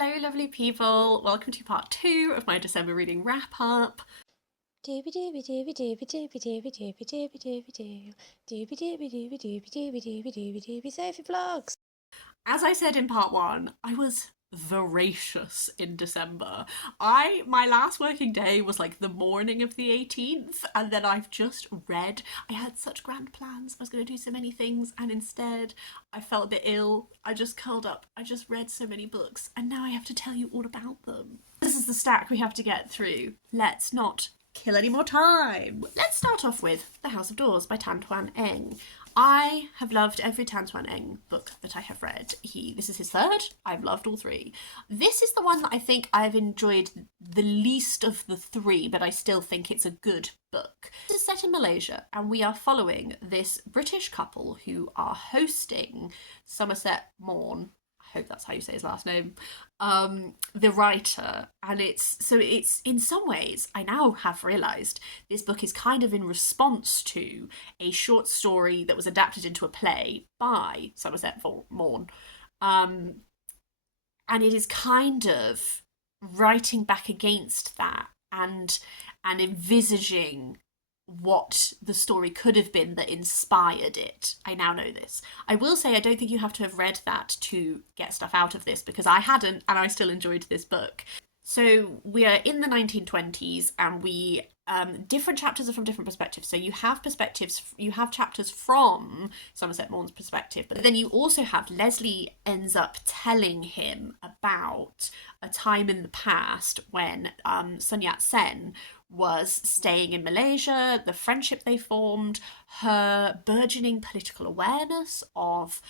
Hello, lovely people. Welcome to part 2 of my December reading wrap-up. Sophie Vlogs. As I said in part 1, I was voracious in December. My last working day was like the morning of the 18th, and then I've just read. I had such grand plans. I was going to do so many things, and instead I felt a bit ill. I just curled up. I just read so many books, and now I have to tell you all about them. This is the stack we have to get through. Let's not kill any more time. Let's start off with The House of Doors by Twan. I have loved every Twan book that I have read. This is his third. I've loved all three. This is the one that I think I've enjoyed the least of the three, but I still think it's a good book. This is set in Malaysia, and we are following this British couple who are hosting Somerset Maugham. I hope that's how you say his last name, the writer. And it's in some ways, I now have realised, this book is kind of in response to a short story that was adapted into a play by Somerset Maugham. And it is kind of writing back against that and envisaging what the story could have been that inspired it. I now know this. I will say I don't think you have to have read that to get stuff out of this, because I hadn't, and I still enjoyed this book. So we are in the 1920s, and different chapters are from different perspectives. So you have chapters from Somerset Maugham's perspective, but then you also have Leslie ends up telling him about a time in the past when Sun Yat-sen was staying in Malaysia, the friendship they formed, her burgeoning political awareness of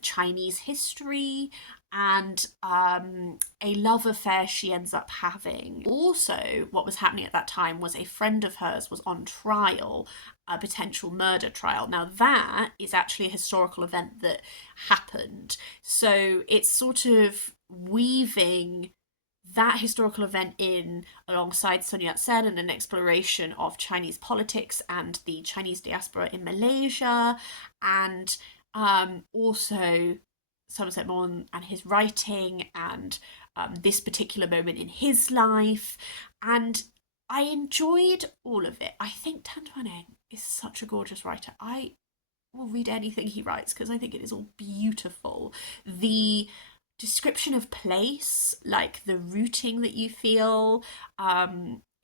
Chinese history, and a love affair she ends up having. Also, what was happening at that time was a friend of hers was on trial, a potential murder trial. Now that is actually a historical event that happened. So it's sort of weaving that historical event in alongside Sun Yat-sen and an exploration of Chinese politics and the Chinese diaspora in Malaysia, and also Somerset Maugham and his writing, and this particular moment in his life. And I enjoyed all of it. I think Twan is such a gorgeous writer. I will read anything he writes because I think it is all beautiful. The description of place, like the rooting that you feel,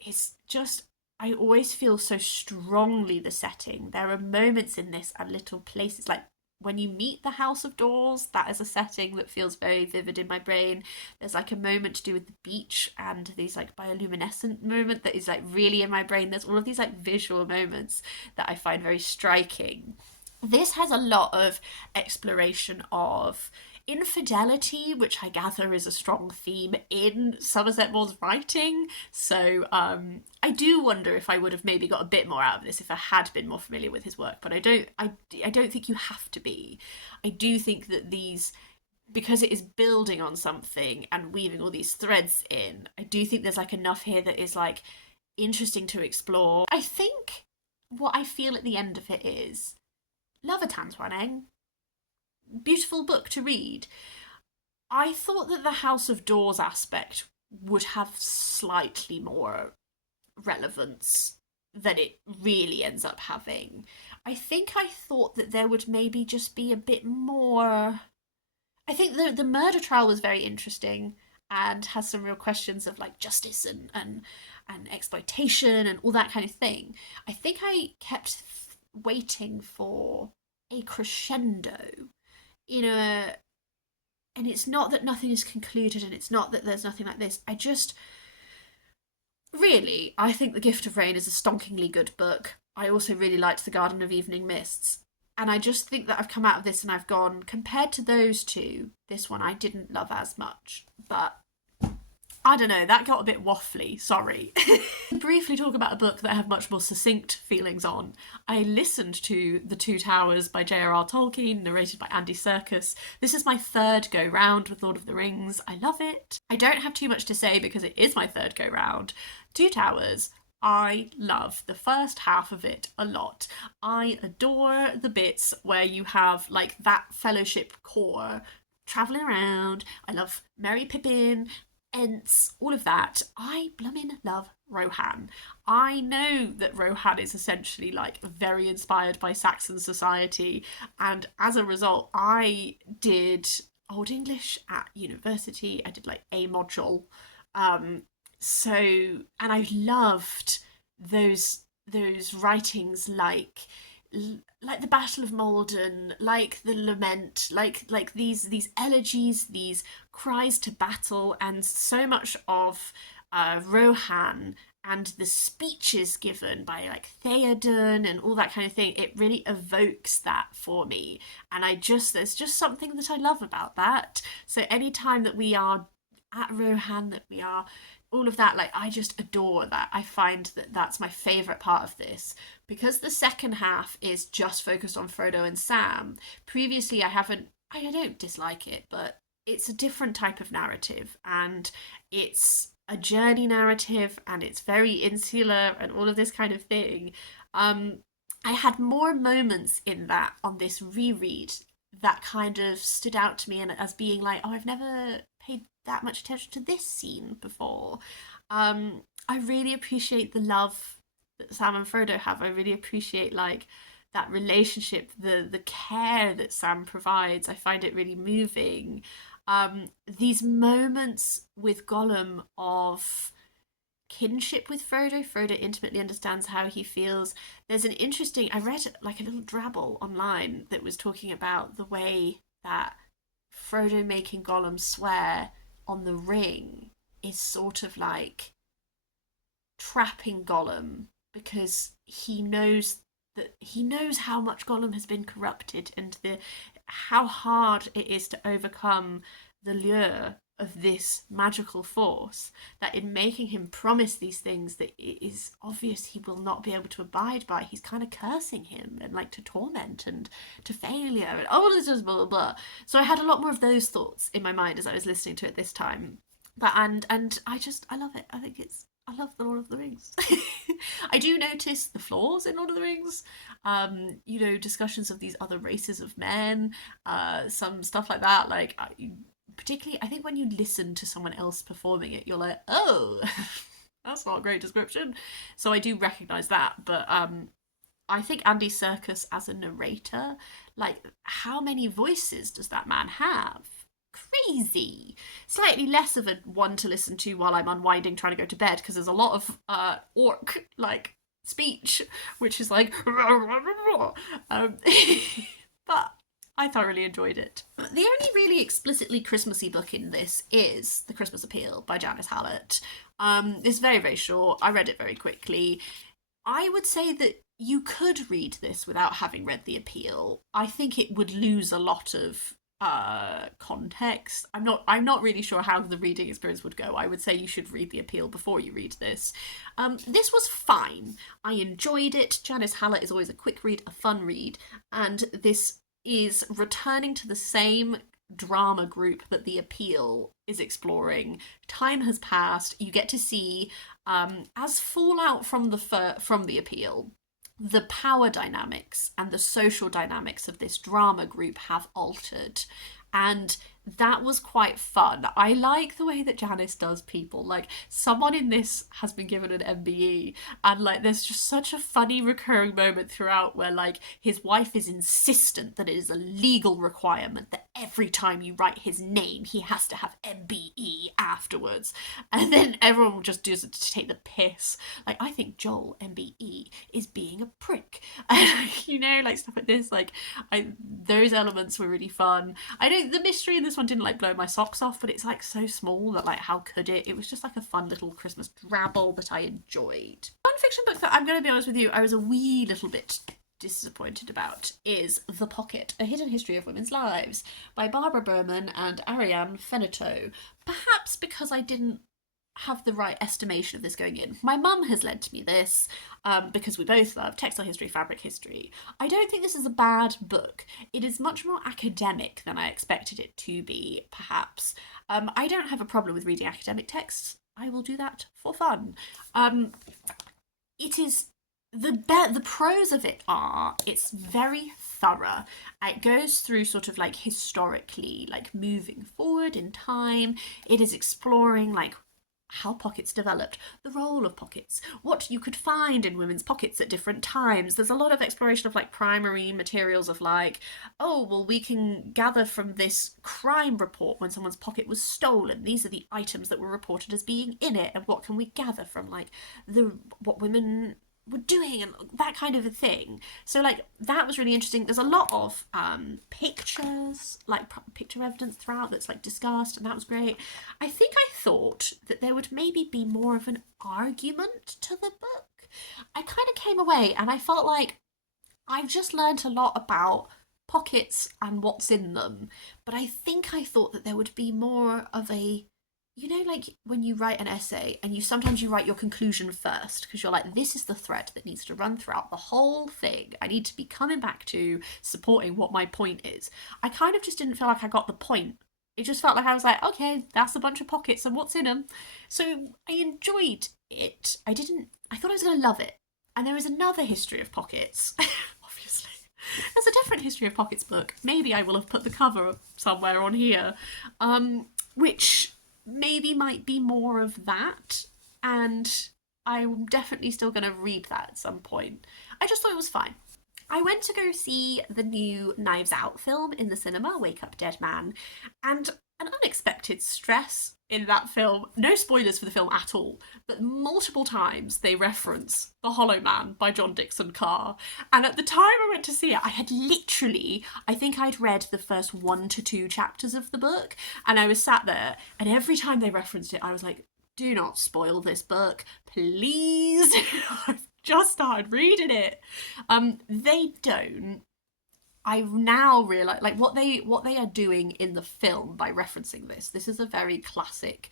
is just, I always feel so strongly the setting. There are moments in this and little places, like when you meet the House of Doors, that is a setting that feels very vivid in my brain. There's like a moment to do with the beach and these like bioluminescent moment that is like really in my brain. There's all of these like visual moments that I find very striking. This has a lot of exploration of infidelity, which I gather is a strong theme in Somerset Maugham's writing. So I do wonder if I would have maybe got a bit more out of this if I had been more familiar with his work. But I don't think you have to be. I do think that because it is building on something and weaving all these threads in, I do think there's like enough here that is like interesting to explore. I think what I feel at the end of it is love a Twan. Beautiful book to read. I thought that the House of Doors aspect would have slightly more relevance than it really ends up having. I think I thought that there would maybe just be a bit more. I think the murder trial was very interesting and has some real questions of like justice and exploitation and all that kind of thing. I think I kept waiting for a crescendo and it's not that nothing is concluded, and it's not that there's nothing like this. I think The Gift of Rain is a stonkingly good book. I also really liked The Garden of Evening Mists, and I just think that I've come out of this and I've gone, compared to those two, this one I didn't love as much. But I don't know, that got a bit waffly, sorry. Briefly talk about a book that I have much more succinct feelings on. I listened to The Two Towers by JRR Tolkien, narrated by Andy Serkis. This is my third go round with Lord of the Rings. I love it. I don't have too much to say because it is my third go round. Two Towers, I love the first half of it a lot. I adore the bits where you have like that fellowship core travelling around. I love Merry Pippin, Ents, all of that. I bloomin' love Rohan. I know that Rohan is essentially like very inspired by Saxon society, and as a result, I did Old English at university. I did like a module. Um, so and I loved those writings like the Battle of Malden, like the Lament, like these elegies, these cries to battle, and so much of Rohan and the speeches given by like Theoden and all that kind of thing. It really evokes that for me, and there's just something that I love about that. So anytime that we are at Rohan, that we are all of that, like I just adore that. I find that that's my favorite part of this, because the second half is just focused on Frodo and Sam. Previously I don't dislike it, but it's a different type of narrative, and it's a journey narrative, and it's very insular and all of this kind of thing. I had more moments in that on this reread that kind of stood out to me and as being like, oh, I've never paid that much attention to this scene before. I really appreciate the love that Sam and Frodo have. I really appreciate like that relationship, the care that Sam provides. I find it really moving. These moments with Gollum of kinship with Frodo. Frodo intimately understands how he feels. There's an interesting, I read like a little drabble online that was talking about the way that Frodo making Gollum swear on the ring is sort of like trapping Gollum, because he knows how much Gollum has been corrupted, and how hard it is to overcome the lure of this magical force, that in making him promise these things that it is obvious he will not be able to abide by, he's kind of cursing him and like to torment and to failure and all this blah blah blah. So I had a lot more of those thoughts in my mind as I was listening to it this time. But and I love it. I love the Lord of the Rings. I do notice the flaws in Lord of the Rings. Discussions of these other races of men, some stuff like that. Like, particularly, I think when you listen to someone else performing it, you're like, oh, that's not a great description. So I do recognise that. But I think Andy Serkis as a narrator, like, how many voices does that man have? Crazy. Slightly less of a one to listen to while I'm unwinding trying to go to bed, because there's a lot of orc like speech, which is like but I thoroughly enjoyed it. The only really explicitly Christmassy book in this is The Christmas Appeal by Janice Hallet. It's very, very short. I read it very quickly. I would say that you could read this without having read the appeal. I think it would lose a lot of context. I'm not really sure how the reading experience would go. I would say you should read the appeal before you read this. This was fine. I enjoyed it. Janice Hallet is always a quick read, a fun read, and this is returning to the same drama group that the appeal is exploring. Time has passed. You get to see as fallout from the appeal, the power dynamics and the social dynamics of this drama group have altered. And that was quite fun. I like the way that Janice does people. Like, someone in this has been given an MBE, and like there's just such a funny recurring moment throughout where like his wife is insistent that it is a legal requirement that every time you write his name he has to have MBE afterwards, and then everyone just does it to take the piss. Like, I think Joel MBE is being a prick, and like stuff like this. Like, those elements were really fun. I know the mystery in this one didn't like blow my socks off, but it's like so small that like how could it? It was just like a fun little Christmas drabble that I enjoyed. Non-fiction book that I'm going to be honest with you, I was a wee little bit disappointed about is The Pocket, A Hidden History of Women's Lives by Barbara Burman and Ariane Fennetaux. Perhaps because I didn't have the right estimation of this going in. My mum has lent me this because we both love textile history, fabric history. I don't think this is a bad book. It is much more academic than I expected it to be, perhaps. I don't have a problem with reading academic texts. I will do that for fun. It is the pros of it are it's very thorough. It goes through sort of like historically, like moving forward in time. It is exploring like how pockets developed, the role of pockets, what you could find in women's pockets at different times. There's a lot of exploration of like primary materials of like, oh, well, we can gather from this crime report when someone's pocket was stolen. These are the items that were reported as being in it, and what can we gather from like what women were doing and that kind of a thing. So like that was really interesting. There's a lot of pictures, like picture evidence throughout that's like discussed, and that was great. I think I thought that there would maybe be more of an argument to the book. I kind of came away and I felt like I've just learned a lot about pockets and what's in them, but I think I thought that there would be more of a, you know, like when you write an essay and sometimes you write your conclusion first because you're like, this is the thread that needs to run throughout the whole thing. I need to be coming back to supporting what my point is. I kind of just didn't feel like I got the point. It just felt like I was like, okay, that's a bunch of pockets and what's in them. So I enjoyed it. I thought I was going to love it. And there is another history of pockets, obviously. There's a different history of pockets book. Maybe I will have put the cover somewhere on here, which maybe might be more of that, and I'm definitely still going to read that at some point. I just thought it was fine. I went to go see the new Knives Out film in the cinema, Wake Up Dead Man, and an unexpected stress in that film. No spoilers for the film at all, but multiple times they reference The Hollow Man by John Dickson Carr. And at the time I went to see it, I had literally, I think I'd read the first 1 to 2 chapters of the book, and I was sat there, and every time they referenced it, I was like, do not spoil this book, please. I've just started reading it. They don't. I now realise, like, what they are doing in the film by referencing this. This is a very classic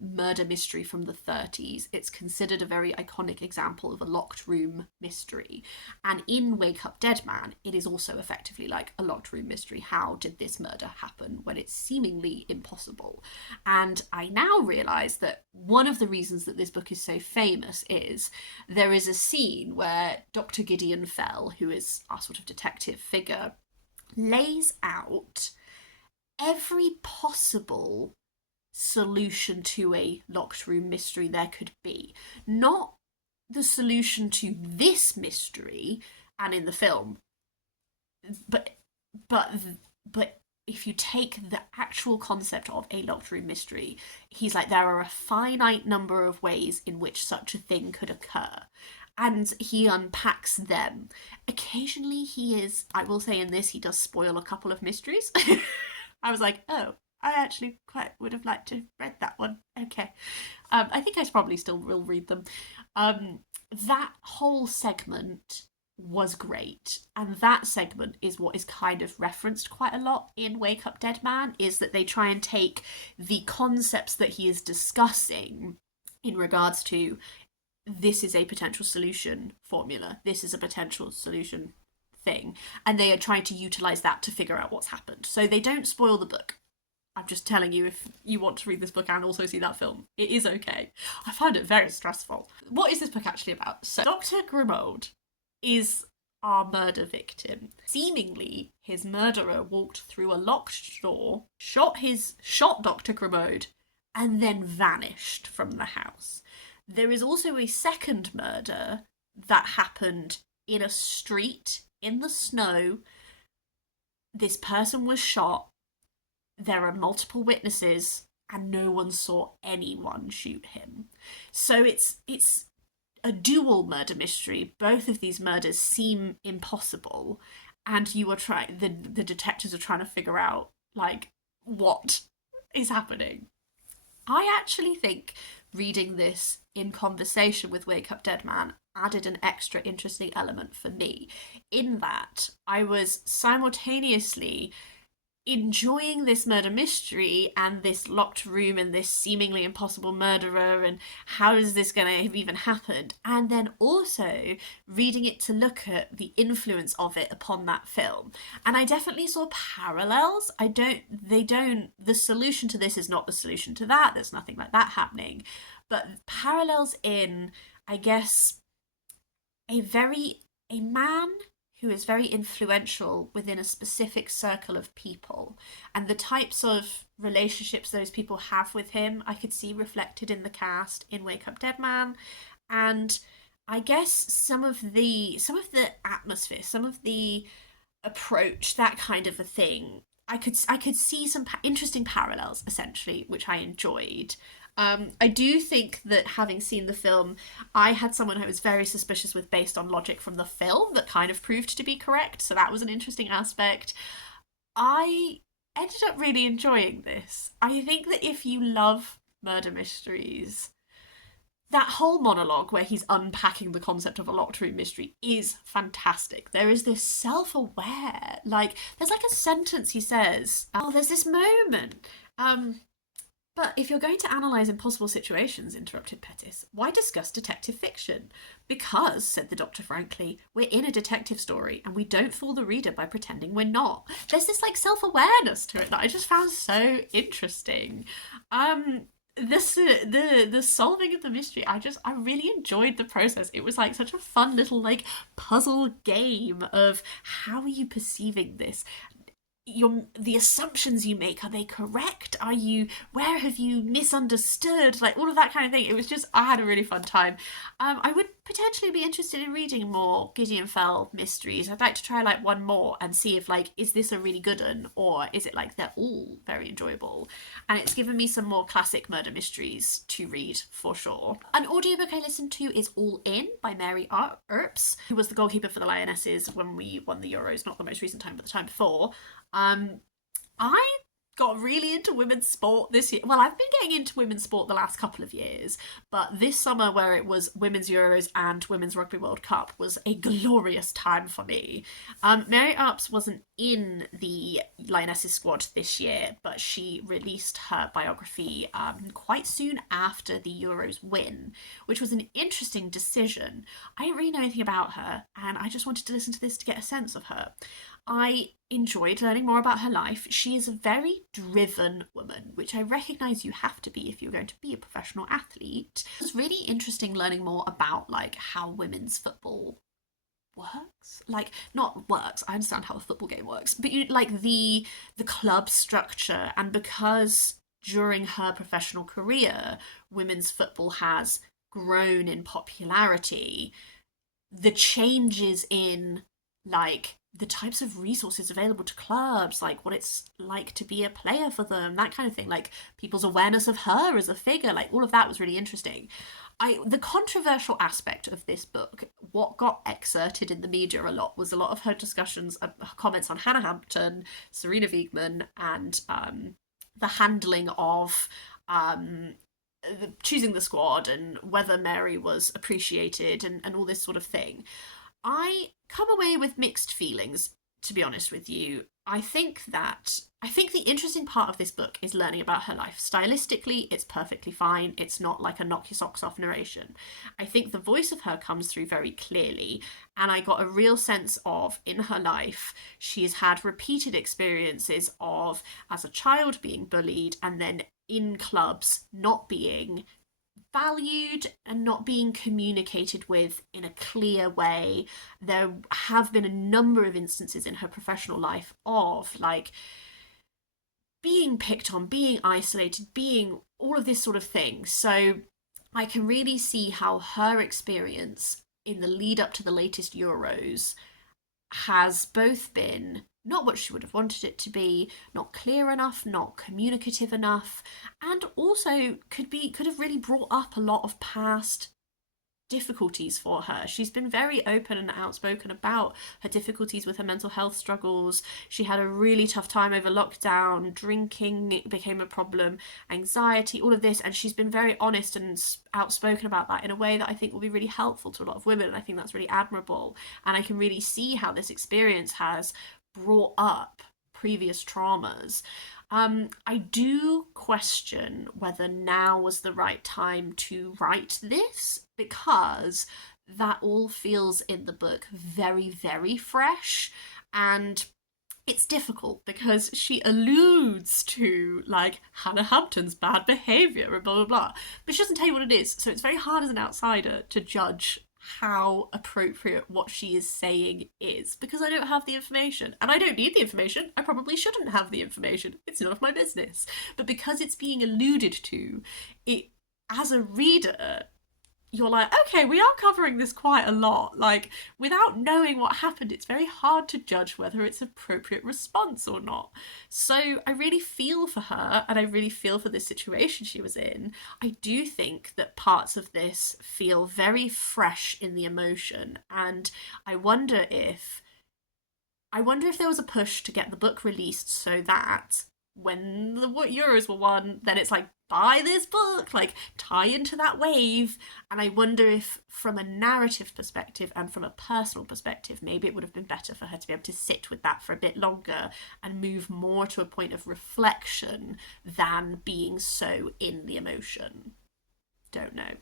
murder mystery from the 30s. It's considered a very iconic example of a locked room mystery. And in Wake Up Dead Man, it is also effectively like a locked room mystery. How did this murder happen when it's seemingly impossible? And I now realise that one of the reasons that this book is so famous is there is a scene where Dr. Gideon Fell, who is our sort of detective figure, lays out every possible solution to a locked room mystery there could be. Not the solution to this mystery, and in the film, but if you take the actual concept of a locked room mystery, he's like, there are a finite number of ways in which such a thing could occur. And he unpacks them. Occasionally he is, I will say in this, he does spoil a couple of mysteries. I was like, oh, I actually quite would have liked to have read that one. Okay. I think I probably still will read them. That whole segment was great. And that segment is what is kind of referenced quite a lot in Wake Up Dead Man, is that they try and take the concepts that he is discussing in regards to, this is a potential solution formula, this is a potential solution thing, and they are trying to utilise that to figure out what's happened. So they don't spoil the book. I'm just telling you, if you want to read this book and also see that film, it is okay. I found it very stressful. What is this book actually about? So, Dr. Grimaud is our murder victim. Seemingly, his murderer walked through a locked door, shot Dr. Grimaud, and then vanished from the house. There is also a second murder that happened in a street in the snow. This person was shot. There are multiple witnesses, and no one saw anyone shoot him. So it's a dual murder mystery. Both of these murders seem impossible, and you are the detectives are trying to figure out, like, what is happening. I actually think reading this in conversation with Wake Up Dead Man added an extra interesting element for me, in that I was simultaneously enjoying this murder mystery and this locked room and this seemingly impossible murderer, and how is this going to have even happened, and then also reading it to look at the influence of it upon that film. And I definitely saw parallels. The solution to this is not the solution to that. There's nothing like that happening, but parallels in, I guess, a man who is very influential within a specific circle of people, and the types of relationships those people have with him I could see reflected in the cast in Wake Up Dead Man. And I guess some of the atmosphere, some of the approach, that kind of a thing, I could see some interesting parallels, essentially, which I enjoyed. I do think that, having seen the film, I had someone I was very suspicious with based on logic from the film that kind of proved to be correct, so that was an interesting aspect. I ended up really enjoying this. I think that if you love murder mysteries, that whole monologue where he's unpacking the concept of a locked room mystery is fantastic. There is this self-aware, like, there's like a sentence he says, oh, there's this moment. But if you're going to analyse impossible situations, interrupted Pettis, why discuss detective fiction? Because, said the doctor frankly, we're in a detective story and we don't fool the reader by pretending we're not. There's this like self-awareness to it that I just found so interesting. The solving of the mystery, I really enjoyed the process. It was like such a fun little like puzzle game of how are you perceiving this? The assumptions you make, are they correct? Where have you misunderstood? Like all of that kind of thing. It was just, I had a really fun time. I would potentially be interested in reading more Gideon Fell mysteries. I'd like to try like one more and see if like, is this a really good one, or is it like they're all very enjoyable? And it's given me some more classic murder mysteries to read for sure. An audiobook I listened to is All In by Mary Earps, who was the goalkeeper for the Lionesses when we won the Euros, not the most recent time, but the time before. I got really into women's sport this year. Well, I've been getting into women's sport the last couple of years, but this summer, where it was Women's Euros and Women's Rugby World Cup, was a glorious time for me. Mary Earps wasn't in the Lionesses squad this year, but she released her biography quite soon after the Euros win, which was an interesting decision. I didn't really know anything about her, and I just wanted to listen to this to get a sense of her. I enjoyed learning more about her life. She is a very driven woman, which I recognise you have to be if you're going to be a professional athlete. It was really interesting learning more about like how women's football works. Like, not works, I understand how a football game works, but like the club structure. And because during her professional career, women's football has grown in popularity, the changes in like the types of resources available to clubs, like what it's like to be a player for them, that kind of thing, like people's awareness of her as a figure, like all of that was really interesting. The controversial aspect of this book, what got excerpted in the media a lot, was a lot of her discussions, her comments on Hannah Hampton, Serena Wiegman, and the handling of choosing the squad and whether Mary was appreciated and all this sort of thing. I come away with mixed feelings, to be honest with you. I think the interesting part of this book is learning about her life. Stylistically, it's perfectly fine. It's not like a knock your socks off narration. I think the voice of her comes through very clearly, and I got a real sense of, in her life, she has had repeated experiences of, as a child, being bullied, and then in clubs not being valued and not being communicated with in a clear way. There have been a number of instances in her professional life of like being picked on, being isolated, being all of this sort of thing. So I can really see how her experience in the lead up to the latest Euros has both been not what she would have wanted it to be, not clear enough, not communicative enough, and also could have really brought up a lot of past difficulties for her. She's been very open and outspoken about her difficulties with her mental health struggles. She had a really tough time over lockdown, drinking became a problem, anxiety, all of this, and she's been very honest and outspoken about that in a way that I think will be really helpful to a lot of women, and I think that's really admirable. And I can really see how this experience has brought up previous traumas. I do question whether now was the right time to write this, because that all feels in the book very, very fresh, and it's difficult because she alludes to like Hannah Hampton's bad behaviour and blah blah blah, but she doesn't tell you what it is, so it's very hard as an outsider to judge how appropriate what she is saying is, because I don't have the information, and I don't need the information. I probably shouldn't have the information. It's none of my business. But because it's being alluded to, it, as a reader, you're like, okay, we are covering this quite a lot. Like, without knowing what happened, it's very hard to judge whether it's appropriate response or not. So I really feel for her, and I really feel for the situation she was in. I do think that parts of this feel very fresh in the emotion, and I wonder if there was a push to get the book released so that when the Euros were won, then it's like, buy this book, like, tie into that wave. And I wonder if, from a narrative perspective and from a personal perspective, maybe it would have been better for her to be able to sit with that for a bit longer and move more to a point of reflection than being so in the emotion. Don't know.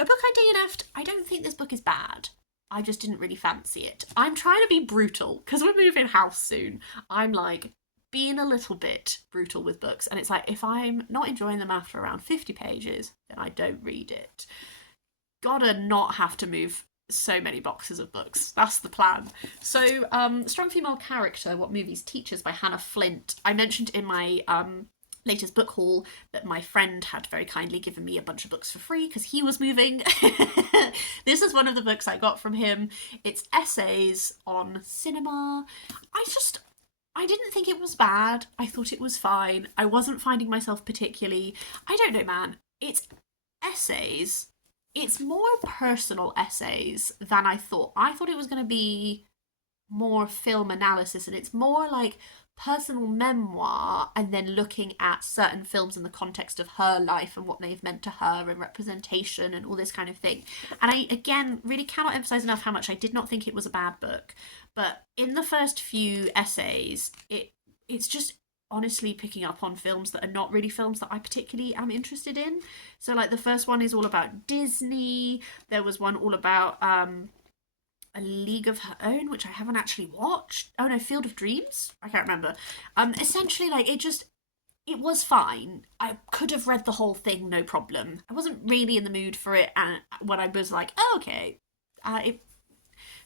A book I DNF'd, I don't think this book is bad. I just didn't really fancy it. I'm trying to be brutal, because we're moving house soon. I'm like, being a little bit brutal with books, and it's like, if I'm not enjoying them after around 50 pages, then I don't read it. Gotta not have to move so many boxes of books. That's the plan. So, Strong Female Character, What Movies Teach Us by Hannah Flint. I mentioned in my latest book haul that my friend had very kindly given me a bunch of books for free because he was moving. This is one of the books I got from him. It's essays on cinema. I didn't think it was bad. I thought it was fine. I wasn't finding myself particularly... I don't know, man. It's essays. It's more personal essays than I thought. I thought it was going to be more film analysis, and it's more like personal memoir and then looking at certain films in the context of her life and what they've meant to her and representation and all this kind of thing. And I, again, really cannot emphasize enough how much I did not think it was a bad book. But in the first few essays, it's just honestly picking up on films that are not really films that I particularly am interested in. So, like, the first one is all about Disney. There was one all about A League of Her Own, which I haven't actually watched. Oh no, Field of Dreams? I can't remember. Essentially, like, it was fine. I could have read the whole thing, no problem. I wasn't really in the mood for it, and when I was like, oh, okay,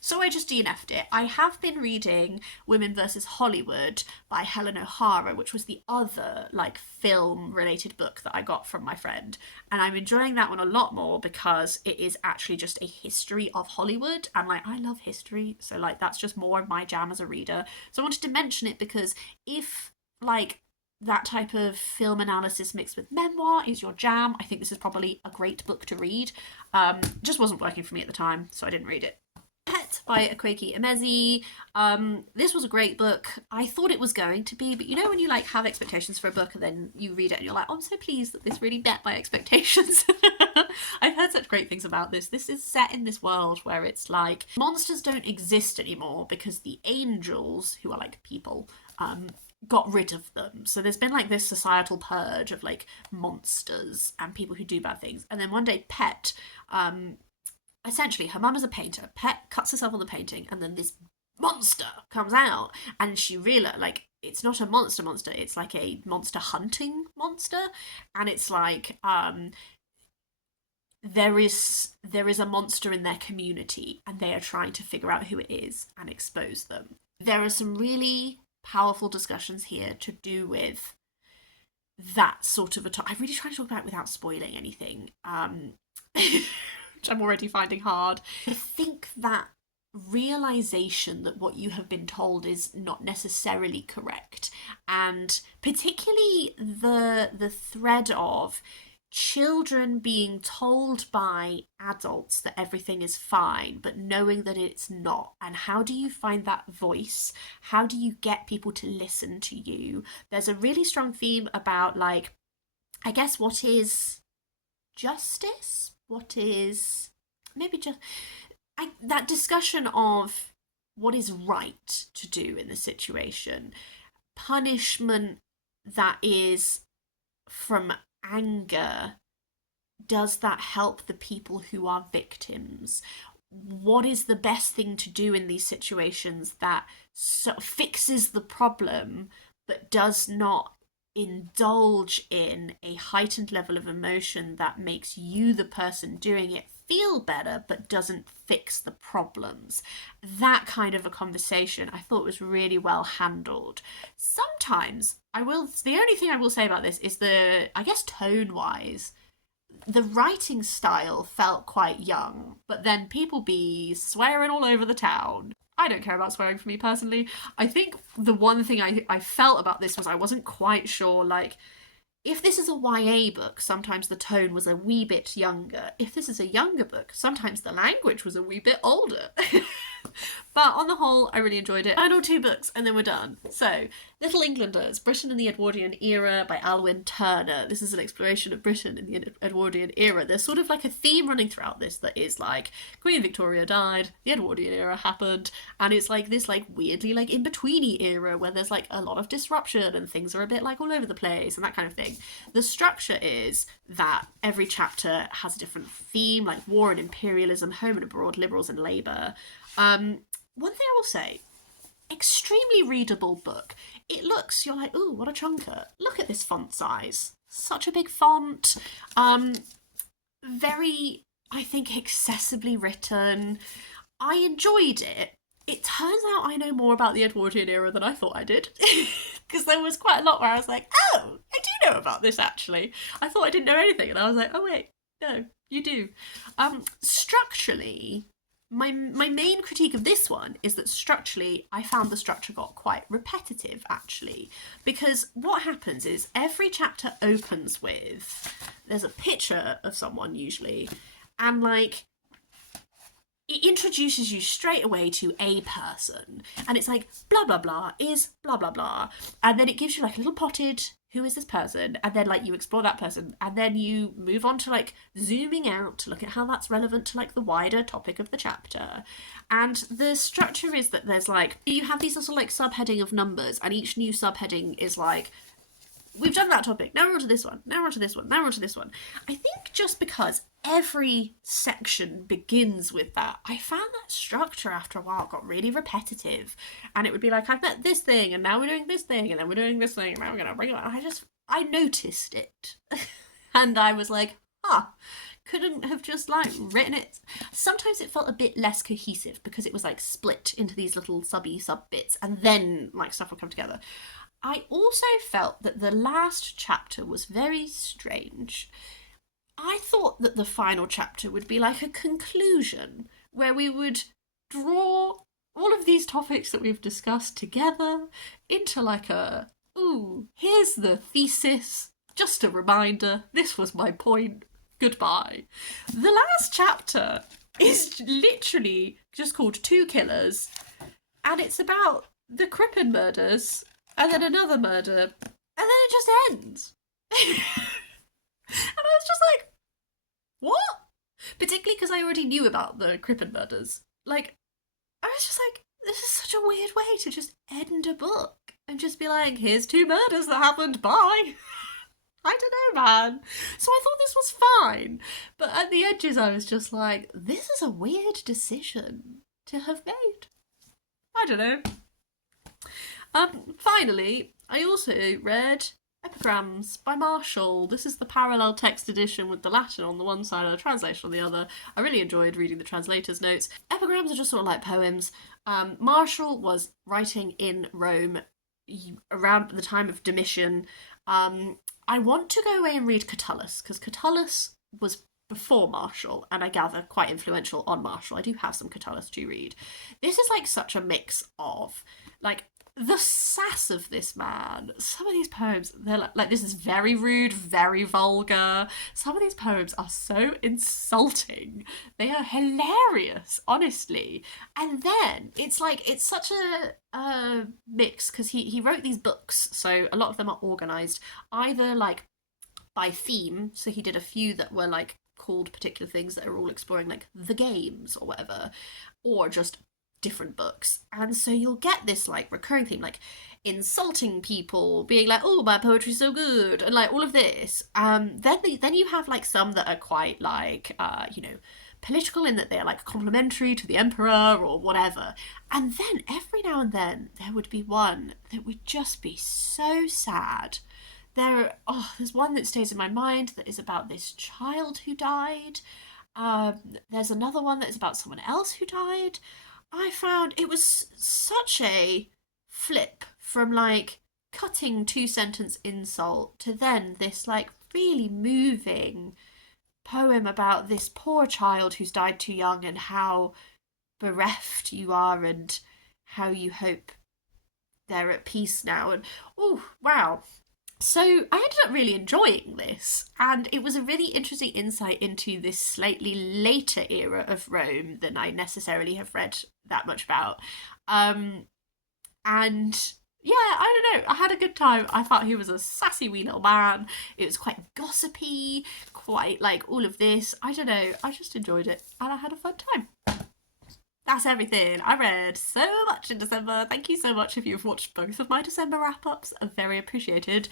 so I just DNF'd it. I have been reading Women vs. Hollywood by Helen O'Hara, which was the other, like, film-related book that I got from my friend. And I'm enjoying that one a lot more because it is actually just a history of Hollywood. And, like, I love history, so, like, that's just more of my jam as a reader. So I wanted to mention it because if, like, that type of film analysis mixed with memoir is your jam, I think this is probably a great book to read. Just wasn't working for me at the time, so I didn't read it. Pet by Akwaeke Emezi. This was a great book. I thought it was going to be, but you know when you, like, have expectations for a book and then you read it and you're like, oh, I'm so pleased that this really met my expectations. I've heard such great things about this. This is set in this world where it's like monsters don't exist anymore because the angels, who are like people, got rid of them. So there's been like this societal purge of like monsters and people who do bad things. And then one day Pet, essentially her mum is a painter. Pet cuts herself on the painting and then this monster comes out and she realizes, like, it's not a monster, it's like a monster hunting monster. And it's like, there is a monster in their community and they are trying to figure out who it is and expose them. There are some really powerful discussions here to do with that sort of a topic. I really try to talk about it without spoiling anything, which I'm already finding hard. I think that realization that what you have been told is not necessarily correct, and particularly the thread of children being told by adults that everything is fine, but knowing that it's not. And how do you find that voice? How do you get people to listen to you? There's a really strong theme about, like, I guess, what is justice? What is maybe just that discussion of what is right to do in the situation. Punishment that is from anger, does that help the people who are victims? What is the best thing to do in these situations that fixes the problem but does not indulge in a heightened level of emotion that makes you, the person doing it, feel better but doesn't fix the problems. That kind of a conversation I thought was really well handled. Sometimes the only thing I will say about this is I guess tone wise, the writing style felt quite young, but then people be swearing all over the town. I don't care about swearing for me personally. I think the one thing I felt about this was I wasn't quite sure, like, if this is a YA book, sometimes the tone was a wee bit younger. If this is a younger book, sometimes the language was a wee bit older. But on the whole, I really enjoyed it. Final 2 books, and then we're done. So, Little Englanders, Britain in the Edwardian Era by Alwyn Turner. This is an exploration of Britain in the Edwardian Era. There's sort of like a theme running throughout this that is like, Queen Victoria died, the Edwardian Era happened, and it's like this like weirdly like in-betweeny era where there's like a lot of disruption and things are a bit like all over the place and that kind of thing. The structure is that every chapter has a different theme, like war and imperialism, home and abroad, liberals and labour. One thing I will say, extremely readable book. It looks, you're like, ooh, what a chunker. Look at this font size. Such a big font. Very, I think, accessibly written. I enjoyed it. It turns out I know more about the Edwardian era than I thought I did. Because there was quite a lot where I was like, oh, I do know about this actually. I thought I didn't know anything. And I was like, oh wait, no, you do. Structurally, my main critique of this one is that structurally, I found the structure got quite repetitive, actually. Because what happens is every chapter opens with, there's a picture of someone usually, and like, it introduces you straight away to a person. And it's like, blah, blah, blah is blah, blah, blah. And then it gives you like a little potted, who is this person? And then like you explore that person. And then you move on to like zooming out to look at how that's relevant to like the wider topic of the chapter. And the structure is that there's like, you have these little like subheading of numbers, and each new subheading is like, we've done that topic, now we're on to this one, now we're on to this one, now we're on to this one. I think just because every section begins with that, I found that structure after a while got really repetitive. And it would be like, I've met this thing, and now we're doing this thing, and then we're doing this thing, and now we're going to bring it on. I noticed it. And I was like, couldn't have just like written it. Sometimes it felt a bit less cohesive because it was like split into these little sub bits, and then like stuff would come together. I also felt that the last chapter was very strange. I thought that the final chapter would be like a conclusion where we would draw all of these topics that we've discussed together into like a, ooh, here's the thesis, just a reminder, this was my point, goodbye. The last chapter is literally just called Two Killers, and it's about the Crippen murders, and then another murder, and then it just ends. And I was just like, what? Particularly because I already knew about the Crippen murders. Like, I was just like, this is such a weird way to just end a book and just be like, here's 2 murders that happened, bye. I don't know, man. So I thought this was fine. But at the edges, I was just like, this is a weird decision to have made. I don't know. Finally, I also read Epigrams by Marshall. This is the parallel text edition with the Latin on the one side and the translation on the other. I really enjoyed reading the translator's notes. Epigrams are just sort of like poems. Marshall was writing in Rome around the time of Domitian. I want to go away and read Catullus, because Catullus was before Marshall, and I gather quite influential on Marshall. I do have some Catullus to read. This is like such a mix of like the sass of this man. Some of these poems, they're like this is very rude, very vulgar. Some of these poems are so insulting. They are hilarious, honestly. And then it's like, it's such a mix, because he wrote these books, so a lot of them are organised either like by theme, so he did a few that were like called particular things that are all exploring like the games or whatever, or just different books. And so you'll get this like recurring theme, like insulting people, being like, oh, my poetry's so good, and like all of this. Then you have like some that are quite like political, in that they're like complimentary to the emperor or whatever. And then every now and then there would be one that would just be so sad. There's one that stays in my mind that is about this child who died. There's another one that's about someone else who died. I found it was such a flip from like cutting two sentence insult to then this like really moving poem about this poor child who's died too young and how bereft you are and how you hope they're at peace now. And oh, wow. So I ended up really enjoying this, and it was a really interesting insight into this slightly later era of Rome than I necessarily have read that much about. Um, and yeah, I don't know. I had a good time. I thought he was a sassy wee little man. It was quite gossipy, quite like all of this. I don't know. I just enjoyed it, and I had a fun time. That's everything. I read so much in December. Thank you so much if you've watched both of my December wrap ups. Very appreciated.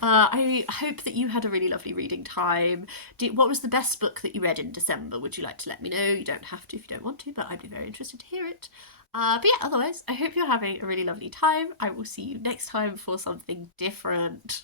I hope that you had a really lovely reading time. What was the best book that you read in December? Would you like to let me know? You don't have to if you don't want to, but I'd be very interested to hear it. But yeah, otherwise, I hope you're having a really lovely time. I will see you next time for something different.